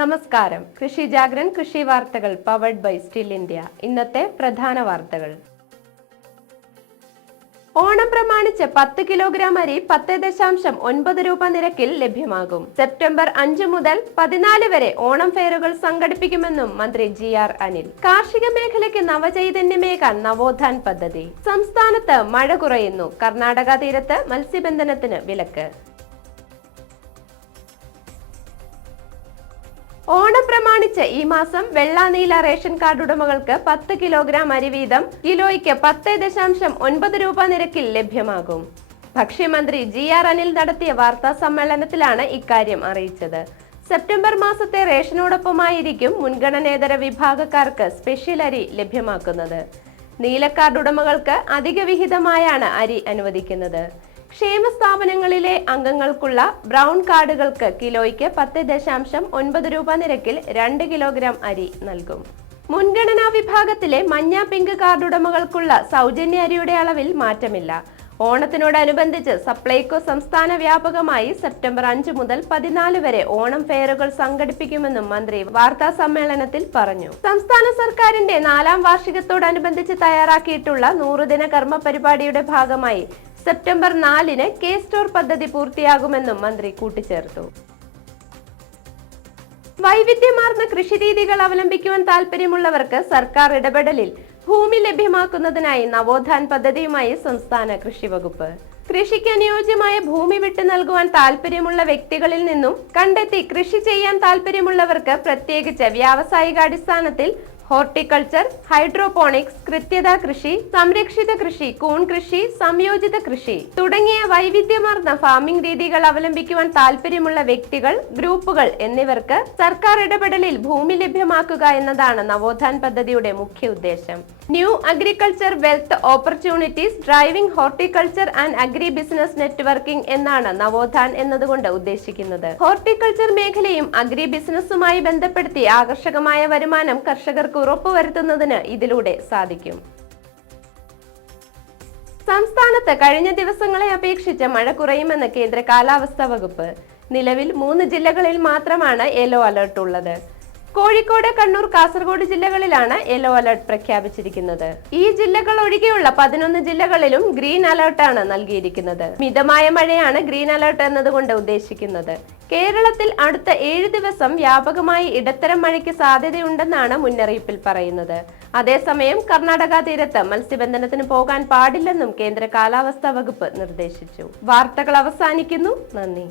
നമസ്കാരം. കൃഷി ജാഗ്രൻ കൃഷി വാർത്തകൾ പവർഡ് ബൈ സ്റ്റിൽ ഇന്ത്യ. ഇന്നത്തെ പ്രധാന വാർത്തകൾ. ഓണം പ്രമാണിച്ച് 10 കിലോഗ്രാം അരി 10.9 രൂപ നിരക്കിൽ ലഭ്യമാകും. സെപ്റ്റംബർ 5 മുതൽ 14 വരെ ഓണം ഫെയറുകൾ സംഘടിപ്പിക്കുമെന്നും മന്ത്രി GR അനിൽ. കാർഷിക മേഖലയ്ക്ക് നവചൈതന്യമേകാൻ നവോത്ഥാൻ പദ്ധതി. സംസ്ഥാനത്ത് മഴ കുറയുന്നു. കർണാടക തീരത്ത് മത്സ്യബന്ധനത്തിന് വിലക്ക്. ഓണം പ്രമാണിച്ച് ഈ മാസം വെള്ള നീല റേഷൻ കാർഡ് ഉടമകൾക്ക് 10 കിലോഗ്രാം അരി വീതം കിലോയ്ക്ക് 10.9 രൂപ നിരക്കിൽ ലഭ്യമാകും. ഭക്ഷ്യമന്ത്രി GR അനിൽ നടത്തിയ വാർത്താ സമ്മേളനത്തിലാണ് ഇക്കാര്യം അറിയിച്ചത്. സെപ്റ്റംബർ മാസത്തെ റേഷനോടൊപ്പമായിരിക്കും മുൻഗണനേതര വിഭാഗക്കാർക്ക് സ്പെഷ്യൽ അരി ലഭ്യമാക്കുന്നത്. നീല കാർഡ് ഉടമകൾക്ക് അധിക വിഹിതമായാണ് അരി അനുവദിക്കുന്നത്. ക്ഷേമ സ്ഥാപനങ്ങളിലെ അംഗങ്ങൾക്കുള്ള ബ്രൗൺ കാർഡുകൾക്ക് കിലോയ്ക്ക് 10.9 രൂപ നിരക്കിൽ 2 കിലോഗ്രാം അരി നൽകും. മുൻഗണനാ വിഭാഗത്തിലെ മഞ്ഞ പിങ്ക് കാർഡ് ഉടമകൾക്കുള്ള സൗജന്യ അരിയുടെ അളവിൽ മാറ്റമില്ല. ഓണത്തിനോടനുബന്ധിച്ച് സപ്ലൈകോ സംസ്ഥാന വ്യാപകമായി സെപ്റ്റംബർ 5 മുതൽ 14 വരെ ഓണം ഫെയറുകൾ സംഘടിപ്പിക്കുമെന്നും മന്ത്രി വാർത്താ സമ്മേളനത്തിൽ പറഞ്ഞു. സംസ്ഥാന സർക്കാരിന്റെ 4ാം വാർഷികത്തോടനുബന്ധിച്ച് തയ്യാറാക്കിയിട്ടുള്ള 100 ദിന കർമ്മ പരിപാടിയുടെ ഭാഗമായി സെപ്റ്റംബർ 4-ന് കെ സ്റ്റോർ പദ്ധതി പൂർത്തിയാകുമെന്നും മന്ത്രി കൂട്ടിച്ചേർത്തു. വൈവിധ്യമാർന്ന കൃഷിരീതികൾ അവലംബിക്കുവാൻ താൽപര്യമുള്ളവർക്ക് സർക്കാർ ഇടപെടലിൽ ഭൂമി ലഭ്യമാക്കുന്നതിനായി നവോത്ഥാൻ പദ്ധതിയുമായി സംസ്ഥാന കൃഷി വകുപ്പ്. കൃഷിക്ക് അനുയോജ്യമായ ഭൂമി വിട്ടു നൽകുവാൻ താല്പര്യമുള്ള വ്യക്തികളിൽ നിന്നും കണ്ടെത്തി കൃഷി ചെയ്യാൻ താല്പര്യമുള്ളവർക്ക് പ്രത്യേകിച്ച് വ്യാവസായികാടിസ്ഥാനത്തിൽ ഹോർട്ടിക്കൾച്ചർ, ഹൈഡ്രോപോണിക്സ്, കൃത്യത കൃഷി, സംരക്ഷിത കൃഷി, കൂൺ കൃഷി, സംയോജിത കൃഷി തുടങ്ങിയ വൈവിധ്യമാർന്ന ഫാമിംഗ് രീതികൾ അവലംബിക്കുവാൻ താല്പര്യമുള്ള വ്യക്തികൾ, ഗ്രൂപ്പുകൾ എന്നിവർക്ക് സർക്കാർ ഇടപെടലിൽ ഭൂമി ലഭ്യമാക്കുക എന്നതാണ് നവോത്ഥാൻ പദ്ധതിയുടെ മുഖ്യ ഉദ്ദേശം. New agriculture wealth opportunities driving horticulture and agri business networking എന്നാണ് നവോത്ഥാൻ എന്നതുകൊണ്ട് ഉദ്ദേശിക്കുന്നത്. ഹോർട്ടിക്കൾച്ചർ മേഖലയും അഗ്രി ബിസിനസ്സുമായി ബന്ധപ്പെടുത്തി ആകർഷകമായ വരുമാനം കർഷകർക്ക് ഉറപ്പുവരുത്തുന്നതിന് ഇതിലൂടെ സാധിക്കും. സംസ്ഥാനത്ത് കഴിഞ്ഞ ദിവസങ്ങളെ അപേക്ഷിച്ച് മഴ കുറയുമെന്ന് കേന്ദ്ര കാലാവസ്ഥാ വകുപ്പ്. നിലവിൽ 3 ജില്ലകളിൽ മാത്രമാണ് യെല്ലോ അലർട്ട് ഉള്ളത്. കോഴിക്കോട്, കണ്ണൂർ, കാസർഗോഡ് ജില്ലകളിലാണ് യെല്ലോ അലർട്ട് പ്രഖ്യാപിച്ചിരിക്കുന്നത്. ഈ ജില്ലകൾ ഒഴികെയുള്ള 11 ജില്ലകളിലും ഗ്രീൻ അലർട്ടാണ് നൽകിയിരിക്കുന്നത്. മിതമായ മഴയാണ് ഗ്രീൻ അലർട്ട് എന്നതുകൊണ്ട് ഉദ്ദേശിക്കുന്നത്. കേരളത്തിൽ അടുത്ത 7 ദിവസം വ്യാപകമായി ഇടത്തരം മഴയ്ക്ക് സാധ്യതയുണ്ടെന്നാണ് മുന്നറിയിപ്പിൽ പറയുന്നത്. അതേസമയം കർണാടക തീരത്ത് മത്സ്യബന്ധനത്തിന് പോകാൻ പാടില്ലെന്നും കേന്ദ്ര കാലാവസ്ഥാ വകുപ്പ് നിർദ്ദേശിച്ചു. വാർത്തകൾ അവസാനിക്കുന്നു. നന്ദി.